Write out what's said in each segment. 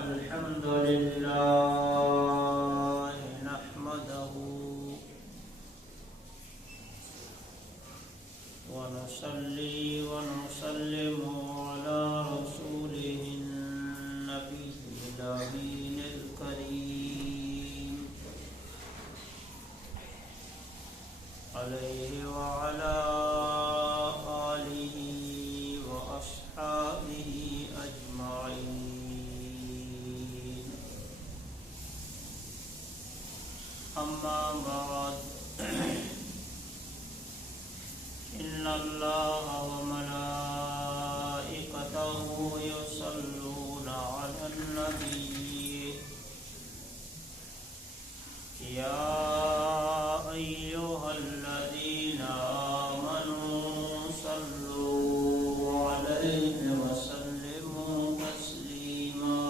الحمد لله نحمده ونصلي ونسلم على رسوله النبي الأمين الكريم عليه وعلى آله وأصحابه أجمعين. أما بعد، إن الله وملائكته يصلون على النبي يا أيها الذين آمنوا صلوا عليه وسلموا تسليما.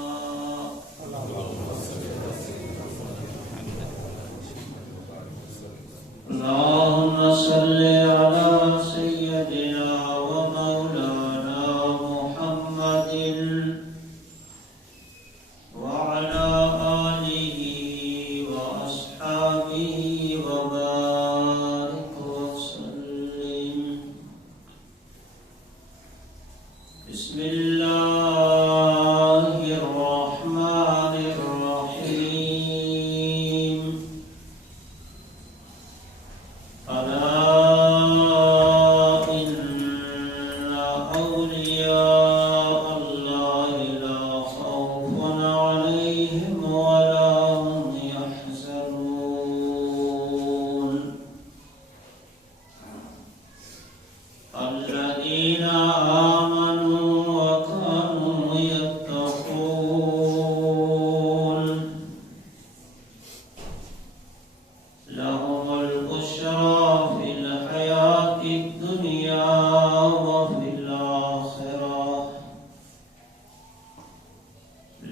اللهم صل على سيدنا ومولانا محمد وعلى آله وأصحابه وبارك وسلم. بسم الله الرحمن الرحيم. ألا إن أولياء الله لا خوف عليهم ولا هم يحزنون الذين آمنوا وكانوا يتقون لهم البشرى في الحياة الدنيا وفي الآخرة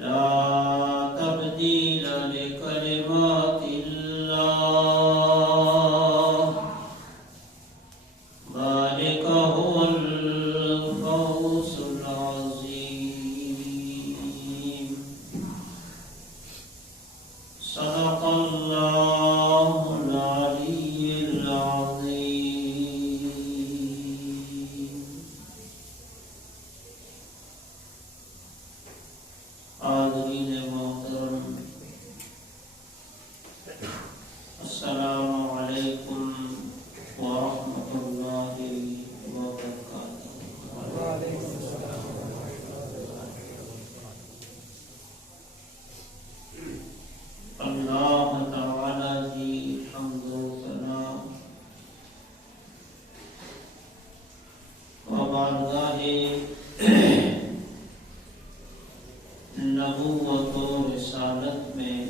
لا تبديل لكلمات الله ذلك هو الفوز العظيم. صدق الله العلي العظيم. حاضرین محترم، السلام علیکم ورحمۃ اللہ وبرکاتہ. اللہ تعالی کی حمد و ثنا و بارگاہ نبوت و رسالت میں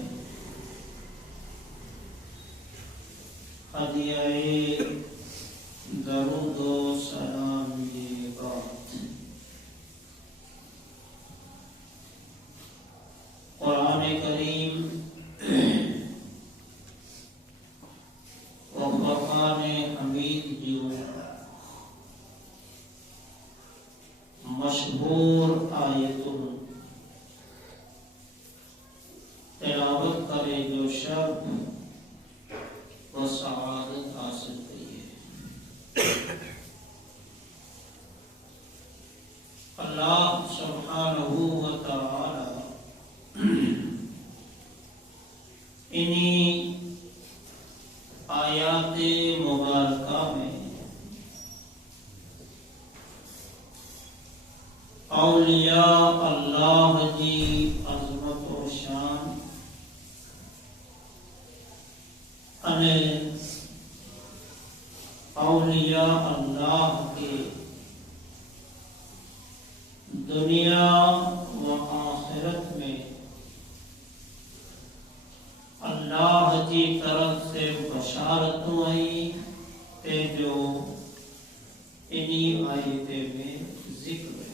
ہدیہ درود و سلام یہ بات. قرآن کریم و فرقان حمید جو مشہور آیتوں تلاوت کرے جو شب وہ سعادت حاصل کی ہے. اللہ سبحانہ و تعالی انہی آیات مبارکہ میں اولیاء اللہ کی عظمت و شان انہیں اولیاء اللہ کے دنیا و آخرت میں اللہ کی طرف سے بشارتوں آئی تے جو انہی آیت میں ذکر ہے.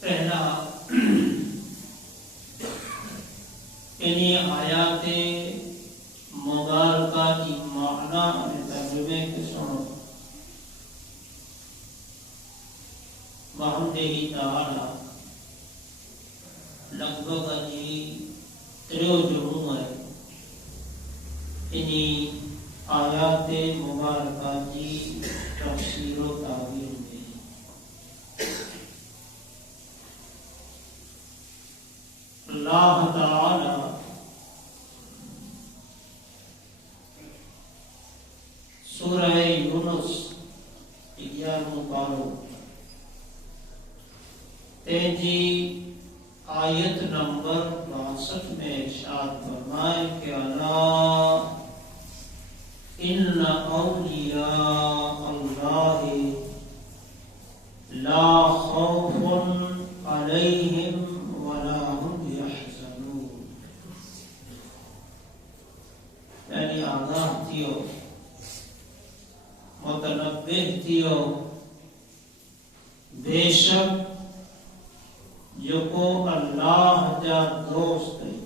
پہلا انہی آیات مبارکہ کی معنی اور ترجمے کے سنو. بحمدہ تعالی لگ بھگ جی 3 جمعوں ہے انہی آیات مبارکہ جی تفسیر و تعبیر میں اللہ تعالی سورہ یونس 11 پارو تیجی آیت نمبر 62 میں ارشاد فرمائے کہ اللہ ان اولیاء اللہ لا خوف علیہم ولا هم يحزنون، یعنی آگاہ تھیو، متنبہ تھیو، بے شک جو کو اللہ جا دوست ہے،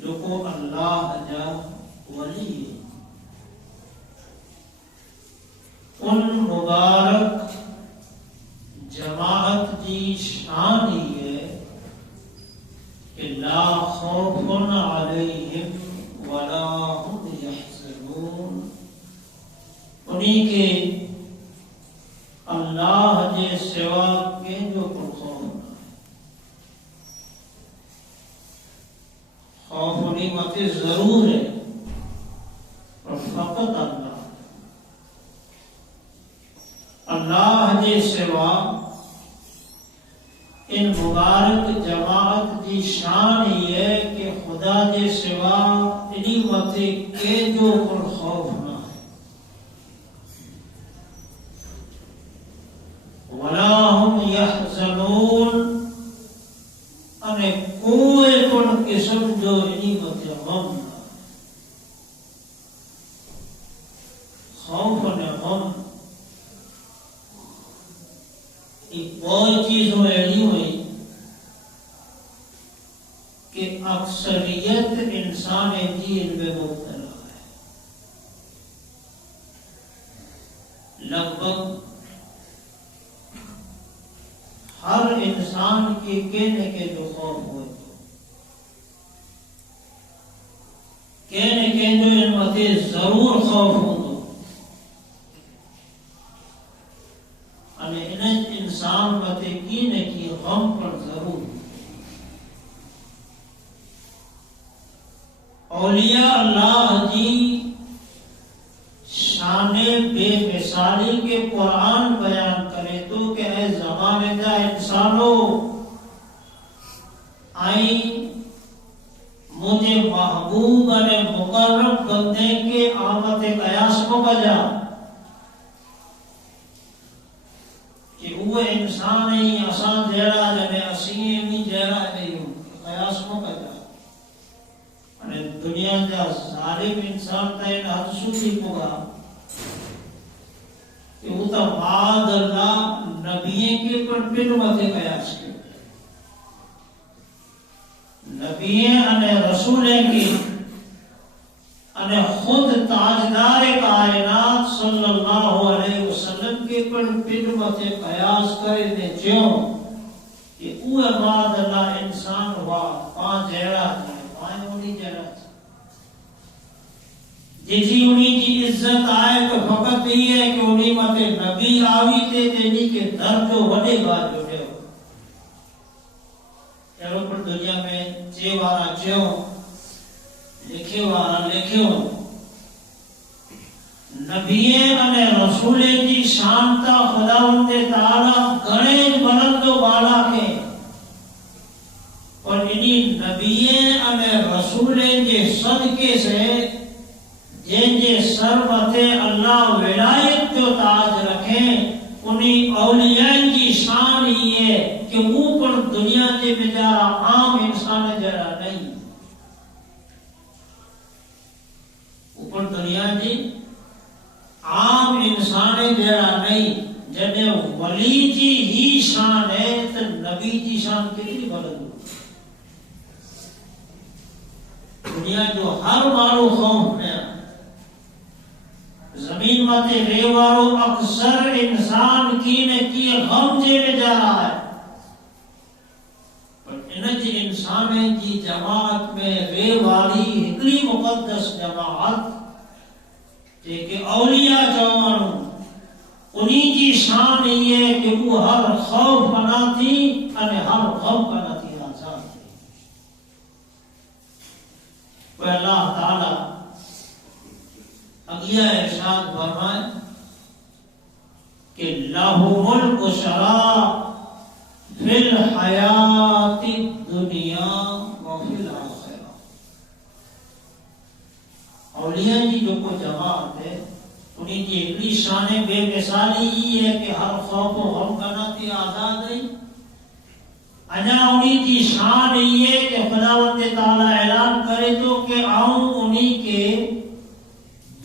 جو کو اللہ جا ولی ہے، ان مبارک جماعت جی شان ہی ہے کہ لا خوف علیہم ولا هم يحزنون، انہی کے اللہ جے سوا کے جو پر خوف نہ ہے، خوف نعمت ضرور ہے اور فقط اللہ جے سوا ان مبارک جماعت دی شان ہی ہے کہ خدا جے سوا نعمت کے جو پر خوف نہ ہے، ولا هم يحزنون، انہیں کوئی کن قسم جو نعمت غم نہ ہے، خوف نے غم ایک بہت چیز ایسی ہوئی کہ اکثریت انسان دین میں مبتلا ہے، لگ بھگ ہر انسان کے کہنے کے جو خوف ہوئے تو کہنے کے جو انمتے ضرور خوف ہوں تو انہیں انسان متے کینے کی غم پر ضرور، اولیاء اللہ جی شان بے مثالی کے قرآن بیان کرے تو کہ اے زمانے دا انسانوں آئیں مجھے محبوب اور مقرب بندے کے آمد قیاس کو بجا کہ وہ انسان ہی آسان جیرا جنے اسیئے بھی جیرا نہیں ہوں قیاس کو بجا، دنیا دا ظالم انسان تا ان حد سوچی پوگا کہ وہ تا معاد اللہ نبییں کے پر پنوت قیاس کے نبییں انہیں رسولیں کی انہیں خود تاجدار کائنات صلی اللہ علیہ وسلم کے پر پنوت قیاس کرنے چیوں کہ اوہ معاد اللہ انسان ہوا پانچ جیڑا جائے پانچ ہونی جیڑا جائے جیسی انہی کی عزت آئے تو فقط ہی ہے کہ انہی مت نبی آوی تے تینی کے در جو وڈے بات جوڑے ہو، ایرو پر دنیا میں چے وارا چیوں لکھے وارا لکھے ہو، نبییں انہیں رسولیں جی شانتا خداوند تعالیٰ گھڑے بلند و بالا کے اور انہی نبییں انہیں رسولیں جی صدقے سے جن جے سر متے اللہ ولایت جو تاج رکھیں انہی اولیاء کی شان ہی ہے کہ اوپر دنیا کے بیچارہ عام انسان جرا نہیں، اوپر دنیا کی عام انسان جرا نہیں، جنہیں ولی جی ہی شان ہے تو نبی جی شان کتنی بلند ہو، دنیا جو ہر مارو خوف میں زمین قیمت ریوارو اکثر انسان کی نے کی غم جے میں جا رہا ہے پر انج انسان جی جماعت میں ریواری ہکڑی مقدس جماعت کہ اولیاء جوانوں انہی کی شان یہ کہ وہ ہر خوف بنا تھی اور ہر غم بنا تھی آزاد تھی. وہ اللہ تعالی اگیا ارشاد فرمائے کہ لہو ملک شرا فی الحیات الدنیا و فی الاخرہ. اولیاء جی جو کو جماعت ہے انہیں کی اکلی شان بے مثالی یہ ہے کہ ہر خوف و غم کناتی آزاد ہے. اجا انہیں کی شان یہ ہے کہ خداوند تعالی اعلان کرے تو کہ آؤں انہیں کے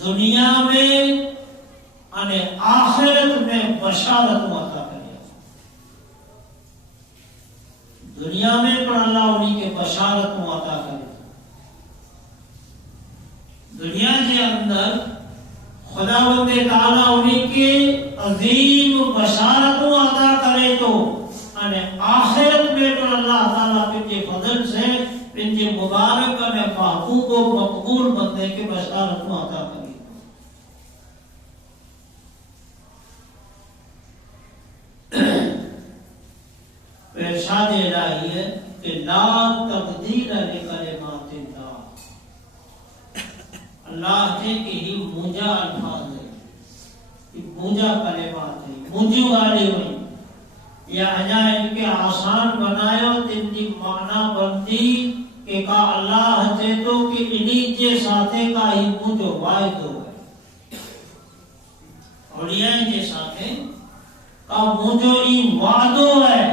دنیا میں اور آخرت میں بشارت عطا کرے. دنیا میں پر اللہ انہیں کے بشارت عطا کرے. دنیا کے اندر خداوند تعالی انہیں کے عظیم بشارت عطا کرے تو اور آخرت میں پر اللہ تعالیٰ پنجے فضل سے پنجے مبارک اور محبوب و مقبول بندے کے بشارت عطا کرے. ارشاد الہی ہے کہ لا تبدیل لکلمات اللہ. اللہ کے ہی موجہ الفاظ ہے، موجہ کلمات ہے، موجی والی ہوئی یا اجا ان کے آسان بنایا تن کی معنی بنتی کہ کا اللہ تے تو کہ انہی کے ساتھے کا ہی موجو واحد ہو ہے. اولیاء کے ساتھے کا موجو ہی وعدو ہے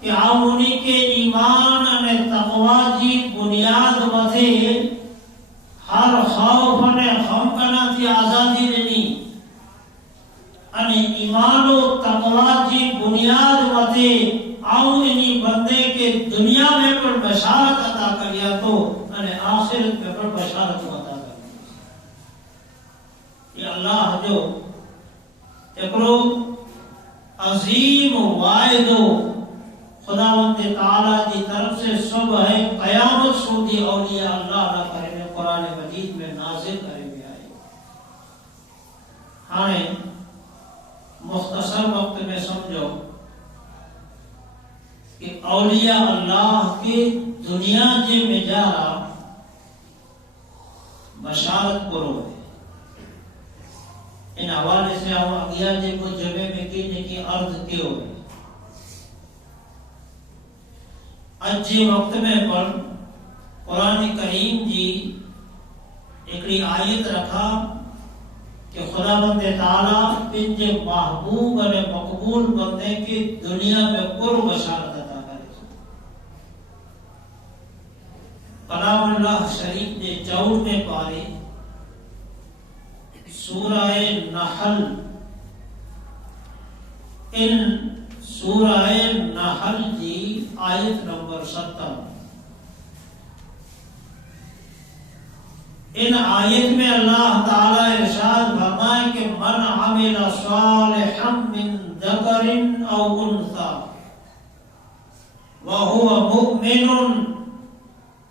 کہ آپ انہی کے ایمان اور تقوی جی بنیاد متھے ہر خوف اور غم کنا تھی آزادی دینی اور ایمان و تقوی جی بنیاد متھے آؤں انہی بندے کے دنیا میں پر بشارت عطا کریا تو اور آخرت میں پر بشارت عطا کریا. یہ اللہ جو ایکڑو عظیم وعدو خداوند تعالیٰ کی طرف سے سب ہے قیامت سودی اولیاء اللہ کرے میں قرآن مجید میں نازل کرے میں آئے. ہاں مختصر وقت میں سمجھو کہ اولیاء اللہ کے دنیا جے میں جا رہا بشارت کرو ہے. ان حوالے سے ہم اگیا جے کو جمع میں کی عرض کیوں ہے. اجی وقت میں پر قرآن کریم جی ایکڑی آیت رکھا کہ خداوند تعالیٰ پنجے محبوب اور مقبول بندے کی دنیا میں پر بشارت عطا کرے. کلام اللہ شریف نے 54 پارے سورہ نحل ان سورہ نحل جی آیت نمبر 70 ان آیت میں اللہ تعالی ارشاد فرمائے کہ من عمل صالحا من ذکر او انثى وهو مؤمن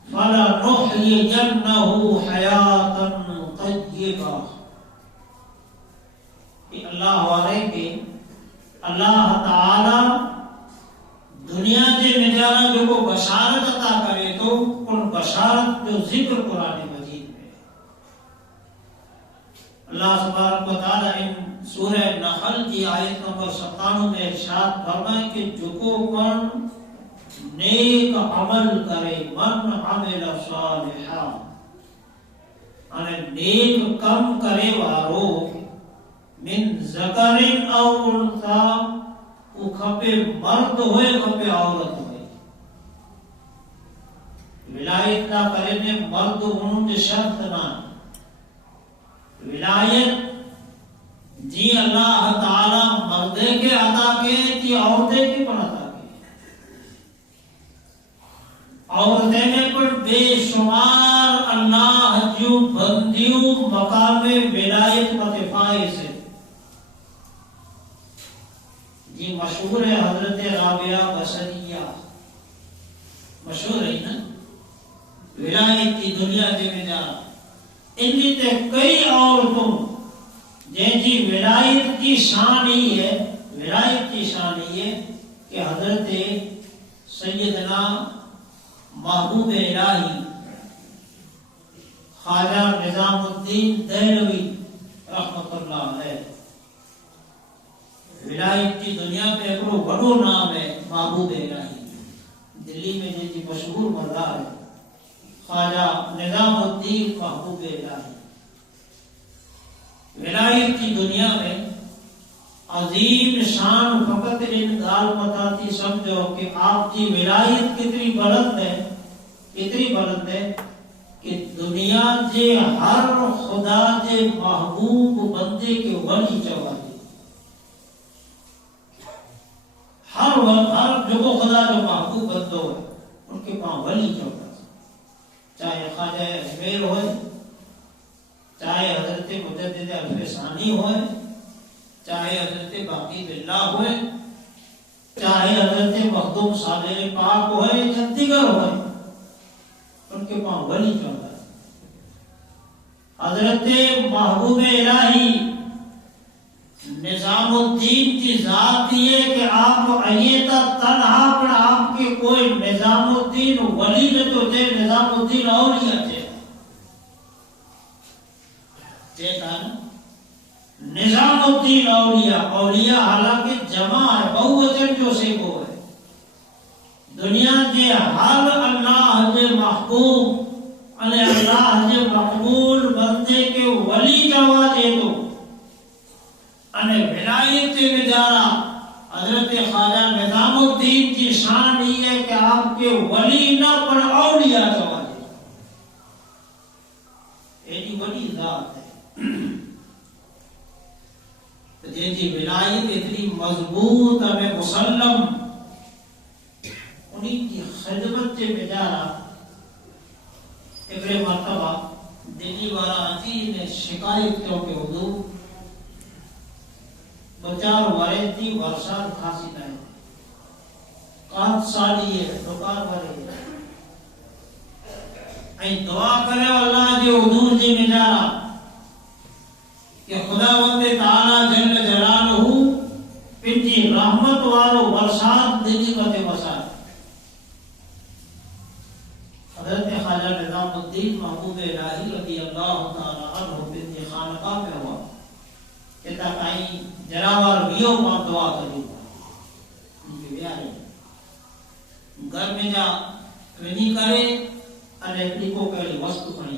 فلنحيينه حياة طیبہ. کہ اللہ والے کے اللہ تعالی دنیا کے نجارہ جو کو بشارت عطا کرے تو ان بشارت جو ذکر قرآن مجید میں اللہ سبحانہ و تعالی ان سورہ نحل کی آیت نمبر 97 میں ارشاد فرمائے کہ جو کو من نیک عمل کرے من عمل صالحا اور نیک کم کرے وارو من ذکر او انثى وہ کھپے مرد ہوئے کھپے عورت ہوئے. ولایت نہ کرنے مرد ہوں شرط نہ ولایت جی اللہ تعالی مردے کے عطا کے کہ عورتیں کی پر عطا کے. عورتیں میں پر بے شمار اللہ جو بندیوں مقام ولایت مت فائز ہے. جی مشہور ہے حضرت رابعہ بصریہ، مشہور ہے نا، ولایت کی دنیا کے میں جا ان تے کئی عورتوں جن کی ولایت کی شان ہی ہے، ولایت کی شان ہی ہے کہ حضرت سیدنا محبوب الہی خواجہ نظام الدین دہلوی رحمت اللہ علیہ ولایت کی دنیا پہ ایک بڑو نام ہے محبوب الہی. دلی میں جن کی مشہور مزار ہے خواجہ نظام الدین محبوب الہی. ولایت کی دنیا میں عظیم شان فقط ان گال بتاتی سمجھو کہ آپ کی ولایت کتنی بلند ہے، کتنی بلند ہے کہ دنیا کے ہر خدا کے محبوب بندے کے ولی چوا دی. ہر جو خدا جو محبوب بندو ہے ان کے پاس ولی چوا، چاہے خواجہ اجمیر ہوئے، چاہے حضرت مجدد الفسانی ہوئے، چاہے حضرت باقی باللہ ہوئے، چاہے حضرت مخدوم صادق پاک ہوئے یا دیگر ہوئے، ان کے پاس ولی چاہتا ہے. حضرت محبوب الہی نظام الدین کی ذات یہ کہ آپ ایتا تنہا پر آپ کے کوئی نظام الدین ولی نہ تو تھے، نظام الدین اولیاء تھے. نظام الدین اولیاء حالانکہ جمع ہے، بہوچن جو سے وہ ہے. دنیا کے ہر اللہ کے محبوب اللہ کے مقبول بندے کے ولی جوا دے دو ولایت کے بجارہ حضرت خواجہ نظام الدین کی شان یہ ہے کہ آپ کے ولی نہ پر اولیاء جوا دے. ایسی بڑی ذات ہے جن کی ولایت اتنی مضبوط ہے مسلم، انہی کی خدمت کے بجارہ ایک مرتبہ دلی والا عزیز نے شکایت کیوں کہ حضور بچار ورے تھی برسات کھاسی نہیں کات سالی ہے دکان ورے این دعا کرے اللہ کے حضور جی مجارہ کہ خدا وند تعالی جل جلالہ پن جی رحمت والو برسات دلی مت وسائے. حضرت خواجہ نظام الدین محبوب الہی رضی اللہ تعالی عنہ پن جی خانقاہ میں ہوا کہتا کہیں جراوار بیو ماں دعا کری گھر میں جا ونی کرے અને ટીકો કરી વસ્તુ ખણી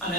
અને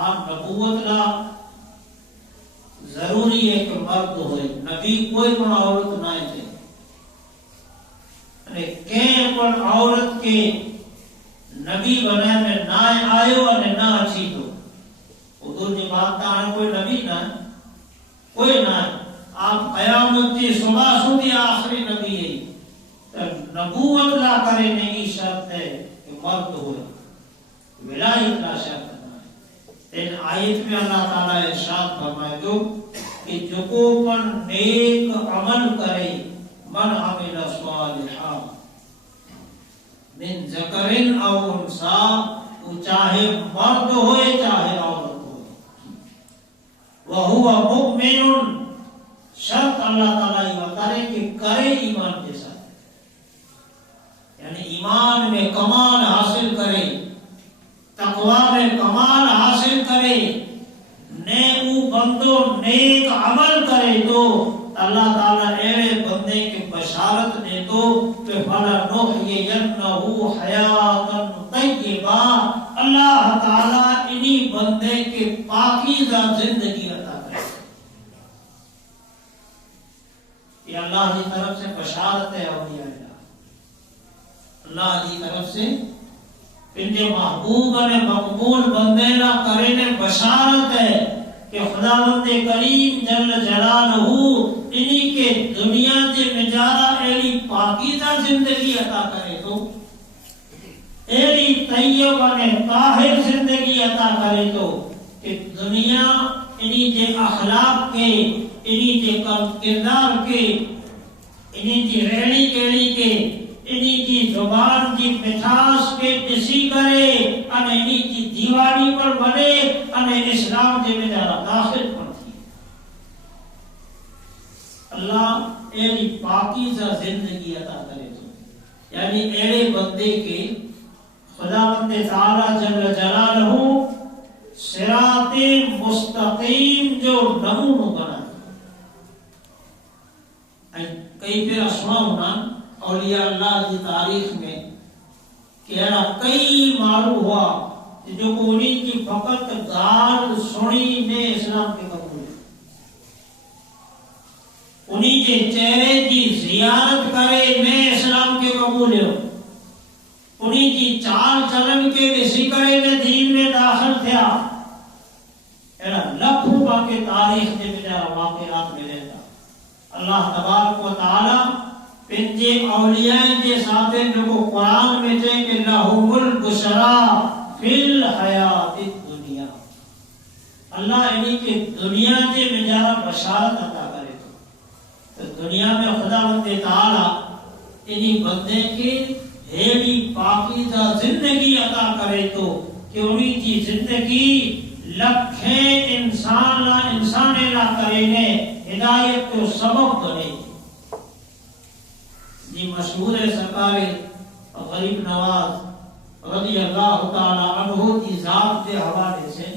ہاں نبوت لا ضروری ہے کہ مرد ہوئے، نبی کوئی پر عورت نہ ہے، پر عورت کے نبی بنے میں نہ آئے اور نہ اچھی تو حضور جی بات آنے کوئی نبی نہ کوئی نہ آپ قیامت کی صبح سودی آخری نبی ہے، نبوت لا کرے نہیں شرط ہے کہ مرد ہوئے، ولایت لا شرط نہ ہے۔ ان آیت میں اللہ تعالیٰ ارشاد فرمائے دو کہ جو کو پر نیک عمل کرے، من عمل صالحا من ذکر او انثى، وہ چاہے مرد ہوئے چاہے عورت ہوئے، وہو مؤمن، شرط اللہ تعالیٰ یہ بتائے کہ کرے ایمان کے ساتھ، یعنی ایمان میں کمال حاصل کرے، تقوی میں کمال حاصل کرے، نیک بندو نیک عمل کرے تو اللہ تعالیٰ ایڑے بندے کے بشارت دے تو کہ فَلَنُحْيِيَنَّهُ حَيَاةً طَيِّبَةً، اللہ تعالیٰ انہی بندے کے پاکیزہ زندگی عطا کرے۔ یہ اللہ کی طرف سے بشارت ہے، اولیاء اللہ کی طرف سے ان کے محبوب نے مقبول بندے نہ کرے نے بشارت ہے کہ خداوند کریم جل جلالہ انہی کے دنیا کے نجارہ ایلی پاکیزہ زندگی عطا کرے تو، ایلی طیب نے طاہر زندگی عطا کرے تو، کہ دنیا انہی کے اخلاق کے، انہی کے کردار کے، انہی کی رہنی کہنی کے، انہی کی زبان کی مٹھاس کے ڈسی کرے، انہی کی دیوانی پر بنے، انہی اسلام کے نجارہ داخل پڑتی۔ اللہ ایلی پاکیزہ زندگی عطا کرے تو، یعنی ایڑے بندے کے خداوند تعالی جل جلالہ صراط مستقیم جو نمونہ بنا، کئی پھر اسماء ہونا اولیاء اللہ کی تاریخ میں کہ کئی معلوم ہوا جو کو انہی کی فقط گال سنی نے اسلام کے قبول ہے، انہی کے چہرے کی زیارت کرے نے اسلام کے قبول ہے، انہی کی چال چلن کے رسی کرے نے دین میں داخل تھیا، لکھوں باقی تاریخ کے بجائے واقعات میں رہتا۔ اللہ تبارک و تعالی پنجے اولیاء کے ساتھ جو کو قرآن میں تھے کہ لہم البشرا فی الحیات الدنیا، اللہ انہی کے دنیا کے نجارہ بشارت عطا کرے تو دنیا میں خداوند تعالی انہی بندے کے ہیلی پاکیزہ زندگی عطا کرے تو کہ انہی کی زندگی لکھیں انسان لا کرے نے ہدایت کو سبب بنے۔ جی مشہور سرکار غریب نواز رضی اللہ تعالی عنہ کی ذات کے حوالے سے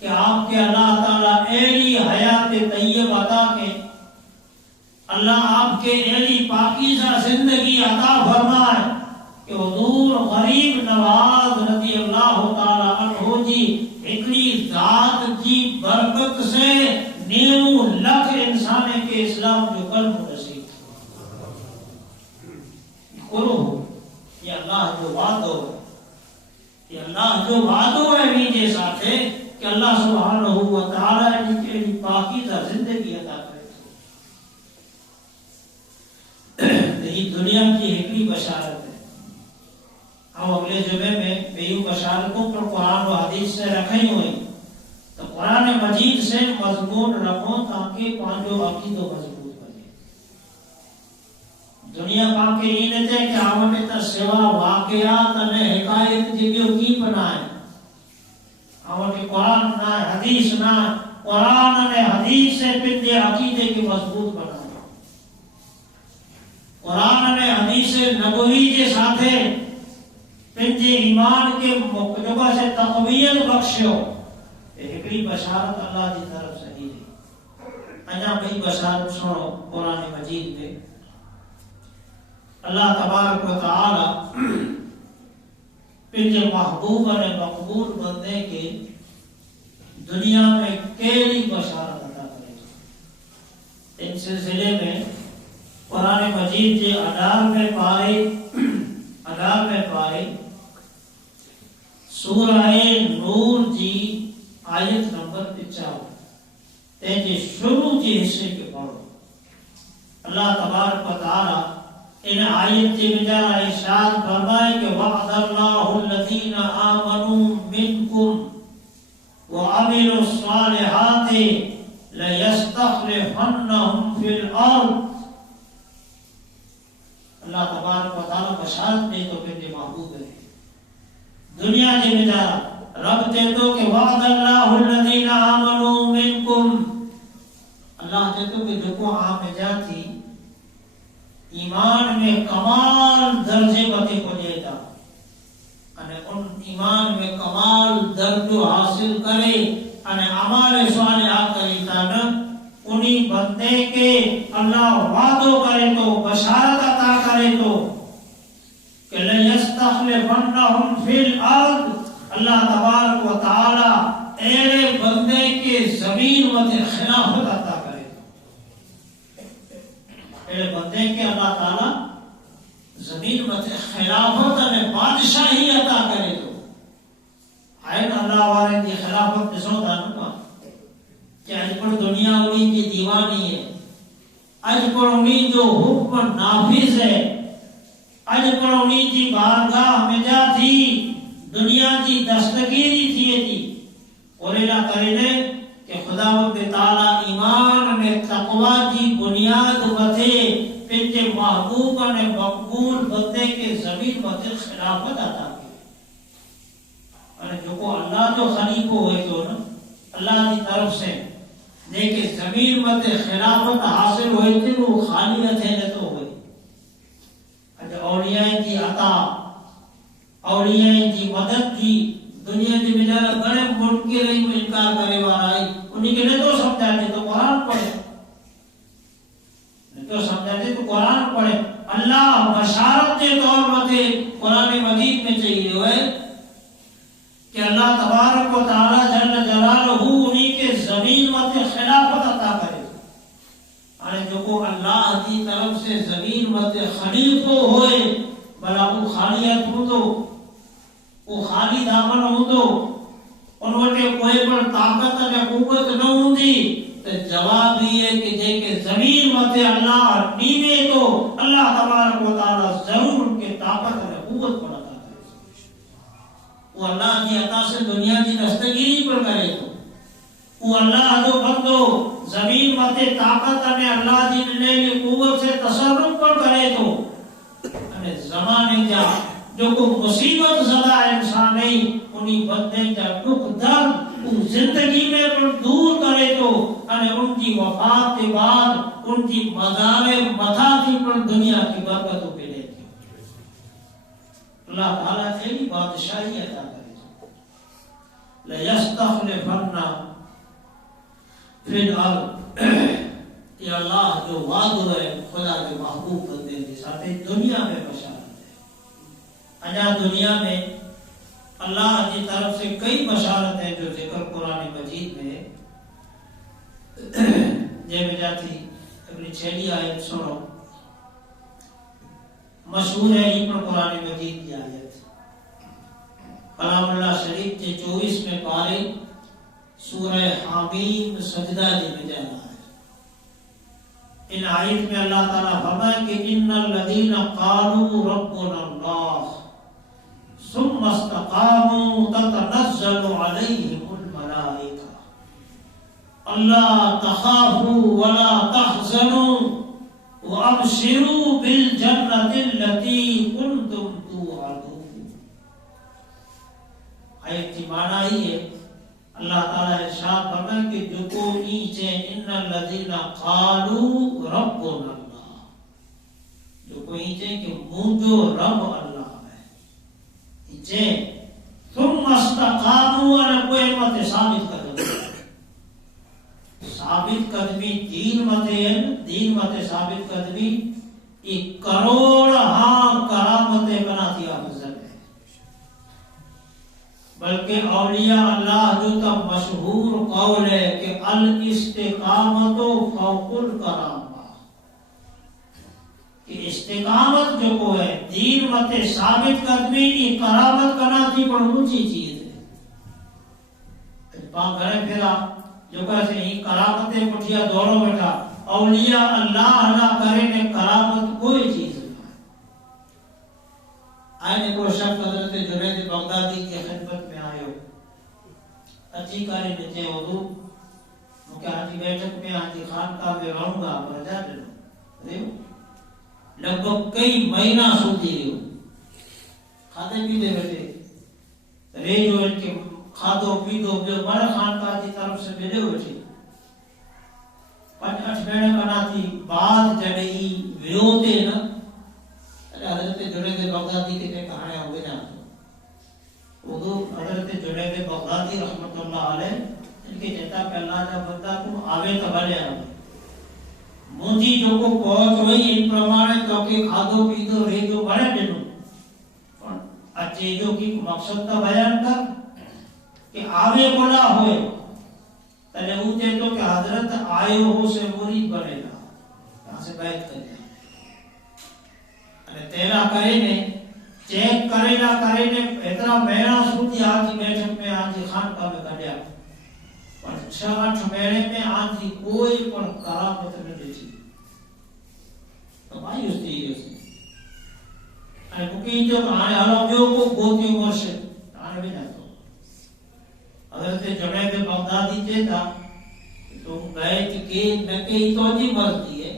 کہ آپ کے اللہ تعالی ایلی حیات طیب عطا کے، اللہ آپ کے ایلی پاکیزہ زندگی عطا فرمائے کہ حضور غریب نواز رضی اللہ تعالی عنہ جی اتنی ذات کی برکت سے 90 لاکھ انسان کے اسلام جو قلب نصیب کرو، یہ اللہ جو وعدو ہے، یہ اللہ جو وعدو ہے نیجے ساتھ ہے کہ اللہ سبحانہ و تعالی نیجے پاکیزہ زندگی عطا کرے۔ یہ دنیا کی ایک بشارت ہے، ہم اگلے جمعے میں بیو بشارتوں پر قرآن و حدیث سے رکھیں ہوئی تو قرآن مجید سے مضمون رکھو تاکہ پانچوں عقیدوں مضبوط بنے۔ دنیا پاک کے اینت ہے کہ آمد تا سوا واقعات نے حکایت جبیو کی بنائے، آمد قرآن نہ حدیث نہ، قرآن نے حدیث سے پندے عقیدے کی مضبوط بنائے، قرآن نے حدیث نبوی کے ساتھ پنجے ایمان کے مقدمہ سے تقویت بخشو۔ ایکڑی بشارت اللہ کی طرف سے ہی ہے، انجا بھئی بشارت سنو قرآن مجید میں اللہ تبارک و تعالی پنجے محبوب اور مقبول بندے کے دنیا میں کیڑی بشارت عطا کرے. ان سلسلے میں قرآن مجید کے 18 پارے سورہ نور جی آیت نمبر 55 تے شروع کے حصے کے پڑھو. اللہ تبارک و تعالی ان آیت کے بجائے ارشاد فرمائے کہ وعد اللہ الذین آمنوا منکم وعملوا الصالحات لَيَسْتَخْلِفَنَّهُمْ فِي الْأَرْضِ. اللہ تبارک و تعالی بشارت دے تو پھر محبوب ہے دنیا کے بجائے رب دے تو کہ وعد اللہ الذین آمنوا منکم. اللہ دے تو کہ جو کو عام جاتی ایمان میں کمال درجے بتے کو دیتا અને ان ایمان میں کمال درجو حاصل کرے અને اعمال صالحہ کریتا نہ انہی بندے کے اللہ وعدو کرے تو بشارت عطا کرے تو کہ لَيَسْتَخْلِفَنَّهُمْ فِي الْأَرْضِ. اللہ تبارک و تعالی ایڑے بندے کے زمین میں خلافت عطا کرے. ایڑے بندے کے اللہ تعالی زمین میں خلافت اور بادشاہی عطا کرے تو آئین اللہ والے کی خلافت دسو تھا نا کہ آج پر دنیا انہی کی دیوانی ہے, آج پر انہی جو حکم نافذ ہے, آج پر انہی کی بارگاہ میں جا تھی دنیا کی دستگیری تھی اور اللہ کرنے کہ خداوند تعالی ایمان میں تقوی کی بنیاد بتے پھر کے محبوب اور مقبول بندے کے زمین بتے خلافت عطا کی. اور جو کو اللہ جو خلیفہ ہوئے تو نا اللہ کی طرف سے دیکھے زمین بتے خلافت حاصل ہوئے تھے وہ خالی رہتے نہ تو ہوئے. اولیاء کی عطا اولیاء کی مدد کی دنیا کی بجائے بڑے ملک کے رہی میں انکار کرے والا آئی انہی کے لئے تو سمجھاتے تو قرآن پڑھے تو سمجھاتے تو قرآن پڑھے. اللہ بشارت کے طور پر قرآن مجید میں چاہیے ہوئے کہ اللہ تبارک و تعالی جل جلالہ انہی کے زمین میں خلافت عطا کرے. اور جو کو اللہ کی طرف سے زمین میں خلیفہ ہوئے بلا وہ خالیت ہو تو وہ خالی دامن ہو تو انہوں نے کوئی پر طاقت میں قوت نہ ہوں دی تو جواب یہ کہ دیکھے زمین میں اللہ نیمے تو اللہ تبارک و تعالی ضرور ان کے طاقت میں قوت پر عطا کرے. وہ اللہ کی عطا سے دنیا کی دستگیری پر کرے تو وہ اللہ جو بندو زمین میں طاقت میں اللہ کی نیلی قوت سے تصرف پر کرے تو زمانے جا جو کو مصیبت زدہ انسان نہیں انہی بندے جا دکھ درد زندگی میں پر دور کرے تو ان کی وفات کے بعد ان کی مزار متھاتی پر دنیا کی برکتوں پہ لیتی. اللہ تعالیٰ تیری بادشاہی عطا کرے. لَيَسْتَخْلِفَنَّ فِي الْأَرْضِ. یہ اللہ جو وعدہ ہے خدا کے محبوب بندے کے ساتھ دنیا میں بشارت ہے. اجا دنیا میں اللہ کی طرف سے کئی بشارت ہیں جو ذکر قرآن مجید میں جے میں جاتی اپنی چھیلی آیت سنو مشہور ہے ہی پر قرآن مجید کی آیت کلام اللہ شریف کے 24 میں پارے سورہ حامیم سجدہ جے میں جانا ہے. ان آیت میں اللہ تعالیٰ فرمائے کہ ان الذین قالوا ربنا اللہ ثم استقاموا تتنزل علیہم الملائکہ اللہ تخافوا ولا تحزنوا وابشروا بالجنۃ التي کنتم توعدون. آیت کی معنی ہے اللہ تعالیٰ ارشاد فرمائے کہ جو کو نیچے ان الذین قالوا ربنا اللہ جو کو نیچے کہ مجھو رب اللہ ہے نیچے ثم استقاموا اور کوئی مت ثابت قدمی ثابت قدمی دین مت ثابت قدمی ایک کروڑ ہاں کرامت بناتی افضل ہے. اللہ جو تا مشہور قول ہے کہ الاستقامت فوق الکرامہ، کہ استقامت جو کو ہے دین مت ثابت قدمی کی کرامت کرنا تھی پر اونچی چیز ہے۔ پاں گھرے پھرا جو کہتے ہیں کرامت پٹھیا دوڑو بیٹھا، اولیاء اللہ کرے نے کرامت کوئی چیز نہیں۔ آئے کو شخص حضرت جنید بغدادی کی خدمت میں آئے ہو، اچھی کاری نیچے وضو کہ آج بیٹھک میں آج خانقاہ میں رہوں گا رجا لے لگ بھگ کئی مہینہ سوتی رہی کھاتے پیتے بیٹھے رے جو ان کے کھادو پیدو جو بڑے خانقاہ کی طرف سے ملے ہوئے تھے 5-8 مہینے کنا تھی بعد جڑی ویروتے نا حضرت جنید بغدادی کے کہانے ہوئے نا اردو حضرت جنید بغدادی رحمت اللہ علیہ ان کے جتا کہ اللہ جا بندہ تم آوے تبالے آوے مونجی جو کو پہنچ ہوئی ان پرمانے تو کہ کھادو پیدو رہی جو بڑے دنوں اچھے جو کی مقصد تا بیان کر کہ آوے بڑا ہوئے تلے اوتے تو کہ حضرت آئے ہو سے مرید بنے گا یہاں سے بیعت کرے تیرا کرے نے چیک کرے نے اتنا مہینہ سوتی آج بیٹھک میں آج خانقاہ میں کھڑیا پر 6-8 مہینے میں آج کوئی پر کرامت نہیں دیتی تو بھائی اس دی کیونکہ جو آنے حلومیوں کو گوتی مرشد آنے بھی جاتا حضرت جنید بغدادی چیتا تو بیعت کی نکی تو جی مرضی ہے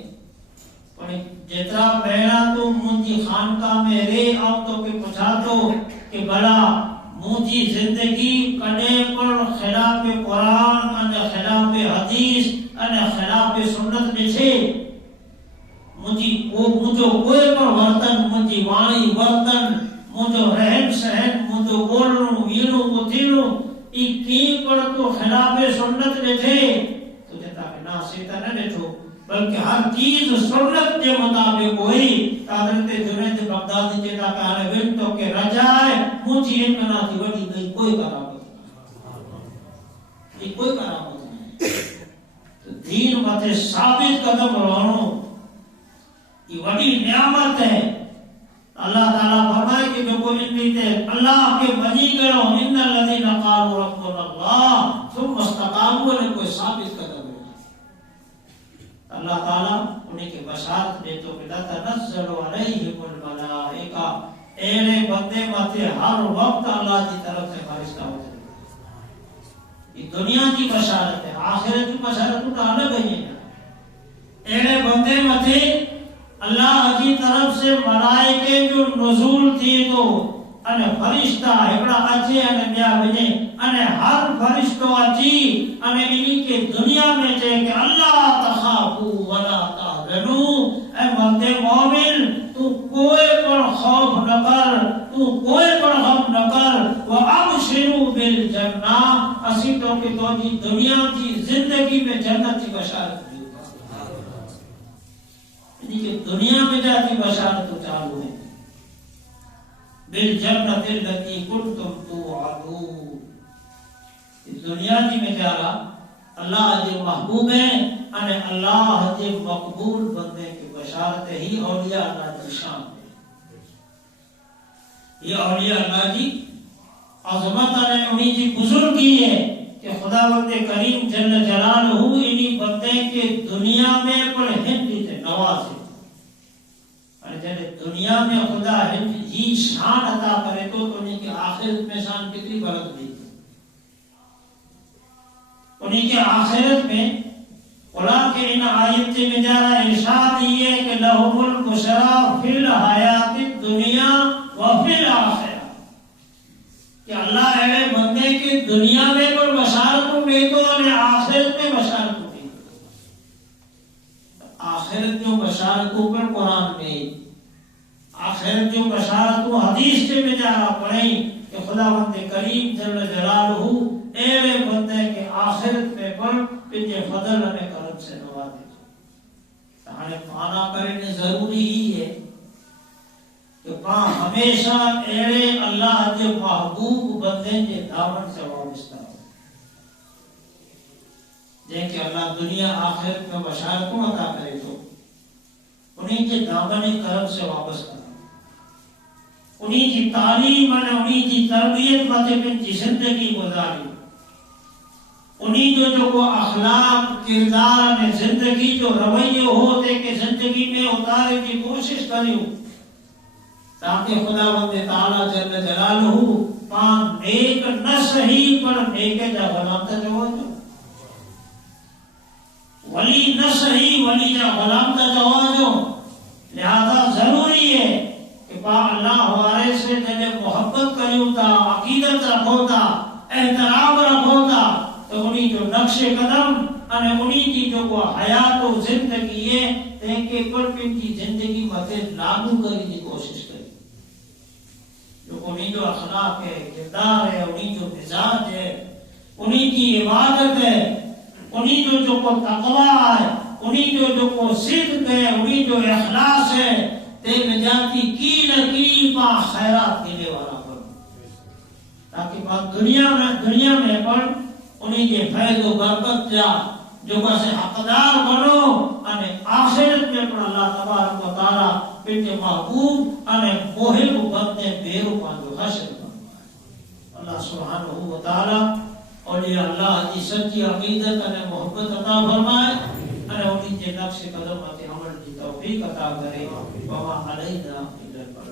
پر جترا مہینہ تو مونجی خانقاہ میں رے آؤ تو کہ پوچھا تو کہ بڑا مونجی زندگی کنے پر خلاف قرآن انہ خلاف حدیث انہ خلاف سنت نشے مونجی مونجو کوئی پر ورتن مونجی وانی ورتن مونجو رہن سہن مونجو بولنو ویلو متینو ایک کی پر تو خلاف سنت نشے تو جتا کہ نا سیتا نہ نشو بلکہ ہر چیز سنت کے مطابق ہوئی حضرت جنید بغدادی چیتا کہ ہر وقتوں کے رجائے مجھے انکنا تھی وڈی نہیں کوئی کرامت نہیں یہ کوئی کرامت نہیں تو دین مت ثابت قدم رہنو یہ وڈی نعمت ہے اللہ تعالیٰ فرمائے کہ جو کو انی تے اللہ کے بنی کرو ان الذین قالوا ربنا اللہ ثم استقاموا نے کوئی ثابت قدم اللہ تعالیٰ انہیں کے بشارت دے تو کہ تنزل علیہم الملائکہ ایرے بندے ماتے ہر وقت اللہ کی طرف سے فرشتہ ہوتے ہیں یہ دنیا کی بشارت ہے آخرت کی بشارت تو الگ ہے ایرے بندے ماتے اللہ کی طرف سے ملائکے جو نزول تھی تو انہیں فرشتہ ایکڑا اچھے انہیں بیا بنے انہیں ہر فرشتوں اچھی انہیں انہی کے دنیا میں چاہے کہ اللہ تخافو ولا تحزنو اے مرد مومن تو کوئی پر خوف نہ کر تو کوئی پر غم نہ کر وَأَبْشِرُوا بِالْجَنَّةِ اسی تو کہ تو جی دنیا کی زندگی میں جنت کی بشارت بھی یعنی کہ دنیا میں جاتی بشارت تو چالو ہے بالجنت التي كنتم توعدون اس دنیا کی میں جا رہا اللہ جو محبوب ہے انہیں اللہ جو مقبول بندے کی بشارت ہی اولیاء اللہ کی شان ہے یہ اولیاء اللہ کی عظمت نے انہیں کی بزرگی ہے کہ خدا بند کریم جل جلالہ انہی بندے کے دنیا میں پر ہندی تھے نوازے جب دنیا میں خدا ہی شان عطا کرے تو انہیں کی آخرت میں شان کتنی بلند دی انہیں کی آخرت میں قرآن کے ان آیت میں جا رہا ارشاد یہ کہ لہم البشرا فی الحیات الدنیا وفی الآخرہ کہ اللہ اے بندے کی دنیا میں پر بشارت دے تو انہیں آخرت میں بشارت دے آخرت جو بشارت پر قرآن میں آخرت جو بشارت کو حدیث کے میں جا رہا پڑھیں کہ خدا بند کریم جل جلالہ اے بندے کے آخرت میں پر پنجے فضل میں کرم سے نوازے تاہنے پانا کرنے ضروری ہی ہے کہ پاں ہمیشہ اے اللہ جو محبوب بندے کے دامن سے وابستہ جنہیں اللہ دنیا آخرت میں بشارت کو عطا کرے تو انہیں کے دامن کرم سے واپس کرنا، انہیں کی تعلیم اور انہیں کی تربیت مطلب کی زندگی گزاری، انہیں جو اخلاق کردار میں زندگی جو رویے ہوتے کہ زندگی میں اتارے کی کوشش کریو تاکہ خداوند تعالیٰ جل جلالہ پان نیک نہ صحیح پر نیک جا غلام تا جواجو، ولی نہ صحیح ولی جا غلام تا جواجو۔ لہذا ضروری ہے کہ پا اللہ وارے سے جنہیں محبت کریو تا، عقیدت رکھو تا، احترام رکھو تا، تو انہی جو نقش قدم انہی کی جو حیات و زندگی ہے تینکہ پر پن کی زندگی متے لاگو کری کی کوشش کری، جو انہی جو اخلاق ہے، کردار ہے، انہی جو مزاج ہے، انہی کی عبادت ہے، انہی جو تقوی ہے، انہی جو صدق ہے، انہی جو اخلاص ہے، تے نجاتی کی نکی پا خیرات دینے والا کرو تاکہ بات دنیا میں پر انہیں یہ فیض و برکت جا جو کسے حقدار بنو انہیں آخرت میں پر اللہ تبارک و تعالیٰ پنجے محبوب انہیں محب بندے بیرو پانجو حشر بنو۔ اللہ سبحانہ و تعالیٰ اولیاء اللہ کی سچی عقیدت انہیں محبت عطا فرمائے، انہیں انہیں کے نقش قدم عمل کی توفیق عطا کرے۔ وما علینا